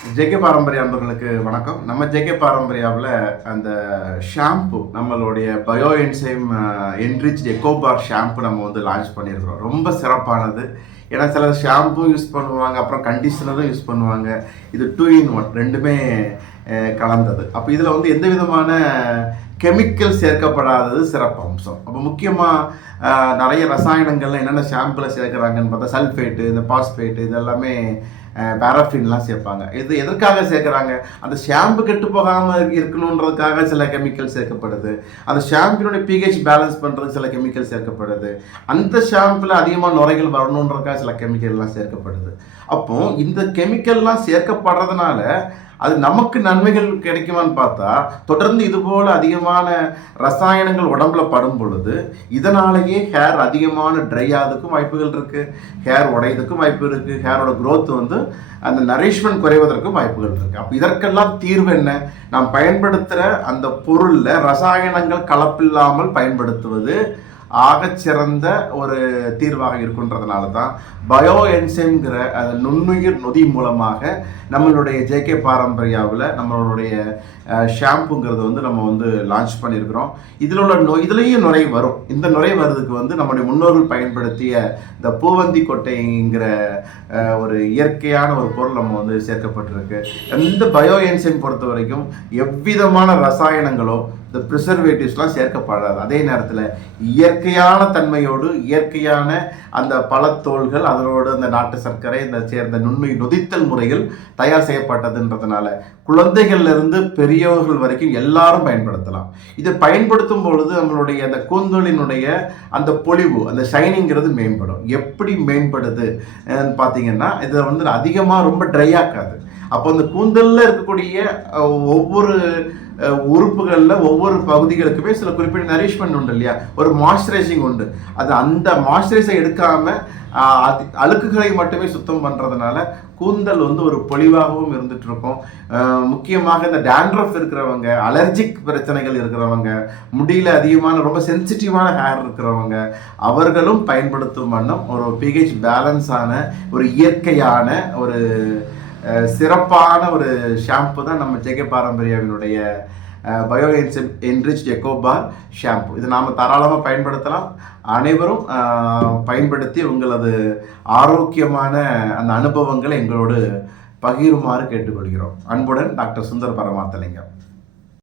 JK பாரம்பரிய அன்பர்களுக்கு வணக்கம். நம்ம ஜேகே பாரம்பரியாவில் அந்த ஷாம்பு நம்மளுடைய பயோ என்சைம் என்ரிச் எக்கோபார் ஷாம்பு நம்ம வந்து லான்ச் பண்ணியிருக்கிறோம். ரொம்ப சிறப்பானது. ஏன்னா சில ஷாம்பு யூஸ் பண்ணுவாங்க, அப்புறம் கண்டிஷனரும் யூஸ் பண்ணுவாங்க. இது 2 in 1 ரெண்டுமே கலந்தது. அப்போ இதில் வந்து எந்த விதமான கெமிக்கல் சேர்க்கப்படாதது சிறப்பு அம்சம். அப்போ முக்கியமாக நிறைய ரசாயனங்கள்லாம் என்னென்ன ஷாம்பில் சேர்க்குறாங்கன்னு பார்த்தா சல்ஃபேட்டு, இந்த பாஸ்பேட்டு, இதெல்லாமே பேராஃபின்லாம் சேர்ப்பாங்க. இது எதற்காக சேர்க்குறாங்க? அந்த ஷாம்பு கெட்டு போகாமல் இருக்கணுன்றதுக்காக சில கெமிக்கல் சேர்க்கப்படுது. அந்த ஷாம்பினுடைய பிஹெச் பேலன்ஸ் பண்ணுறதுக்கு சில கெமிக்கல் சேர்க்கப்படுது. அந்த ஷாம்பில் அதிகமாக நுரைகள் வரணுன்றதுக்காக சில கெமிக்கல்லாம் சேர்க்கப்படுது. அப்போ இந்த கெமிக்கல்லாம் சேர்க்கப்படுறதுனால அது நமக்கு நன்மைகள் கிடைக்குமான்னு பார்த்தா, தொடர்ந்து இதுபோல் அதிகமான ரசாயனங்கள் உடம்புல படும் பொழுது இதனாலேயே ஹேர் அதிகமான ட்ரை ஆகிறதுக்கும் வாய்ப்புகள் இருக்குது, ஹேர் உடையதுக்கும் வாய்ப்பு இருக்குது, ஹேரோட க்ரோத் வந்து அந்த நரிஷ்மெண்ட் குறைவதற்கும் வாய்ப்புகள் இருக்குது. அப்போ இதற்கெல்லாம் தீர்வு என்ன? நாம் பயன்படுத்துகிற அந்த பொருளில் ரசாயனங்கள் கலப்பில்லாமல் பயன்படுத்துவது ஆகச்சிறந்த ஒரு தீர்வாக இருக்குன்றதுனால தான் பயோ என்சைம்ங்கிற அந்த நுண்ணுயிர் நொதி மூலமாக நம்மளுடைய ஜேகே பாரம்பரியாவில் நம்மளுடைய ஷாம்புங்கிறது வந்து நம்ம வந்து லான்ச் பண்ணியிருக்கிறோம். இதில் உள்ள இதுலேயும் நுரை வரும். இந்த நுரை வர்றதுக்கு வந்து நம்முடைய முன்னோர்கள் பயன்படுத்திய இந்த பூவந்தி கொட்டைங்கிற ஒரு இயற்கையான ஒரு பொருள் நம்ம வந்து சேர்க்கப்பட்டிருக்கு. இந்த பயோ என்சைம் பொறுத்த வரைக்கும் எவ்விதமான ரசாயனங்களோ இந்த ப்ரிசர்வேட்டிவ்ஸ்லாம் சேர்க்கப்படாது. அதே நேரத்தில் இயற்கையான தன்மையோடு இயற்கையான அந்த பழத்தோள்கள், அதனோடு அந்த நாட்டு சர்க்கரை, இந்த சேர்ந்த நுண்ணுயிர் நொதித்தல் முறைகள் தயார் செய்யப்பட்டதுன்றதுனால குழந்தைகள்லேருந்து பெரியவர்கள் வரைக்கும் எல்லாரும் பயன்படுத்தலாம். இதை பயன்படுத்தும் பொழுது நம்மளுடைய அந்த கூந்தலினுடைய அந்த பொலிவு, அந்த ஷைனிங்கிறது மேம்படும். எப்படி மேம்படுது பார்த்தீங்கன்னா, இதை வந்து அதிகமாக ரொம்ப ட்ரை ஆக்காது. அப்போ அந்த கூந்தலில் இருக்கக்கூடிய ஒவ்வொரு உறுப்புகளில் ஒவ்வொரு பகுதிகளுக்குமே சில குறிப்பிட்ட நரிஷ்மெண்ட் உண்டு இல்லையா, ஒரு மாய்ஸ்சரைசிங் உண்டு. அது அந்த மாய்ஸ்சரைஸை எடுக்காமல் அழுக்குகளை மட்டுமே சுத்தம் பண்ணுறதுனால கூந்தல் வந்து ஒரு பொலிவாகவும் இருந்துட்டு இருக்கும். முக்கியமாக இந்த டேண்ட்ரஃப் இருக்கிறவங்க, அலர்ஜிக் பிரச்சனைகள் இருக்கிறவங்க, முடியல அதிகமான ரொம்ப சென்சிட்டிவான ஹேர் இருக்கிறவங்க, அவர்களும் பயன்படுத்தும் வண்ணம் ஒரு பிஹெச் பேலன்ஸான ஒரு இயற்கையான ஒரு சிறப்பான ஒரு ஷாம்பு தான் நம்ம ஜேகே பாரம்பரியாவினுடைய பயோ என்ரிச் எக்கோபார் ஷாம்பு. இது நாம் தாராளமாக பயன்படுத்தலாம். அனைவரும் பயன்படுத்தி உங்களது ஆரோக்கியமான அந்த அனுபவங்களை எங்களோடு பகிருமாறு கேட்டுக்கொள்கிறோம். அன்புடன் டாக்டர் சுந்தர் பரமாத்தலிங்கம்.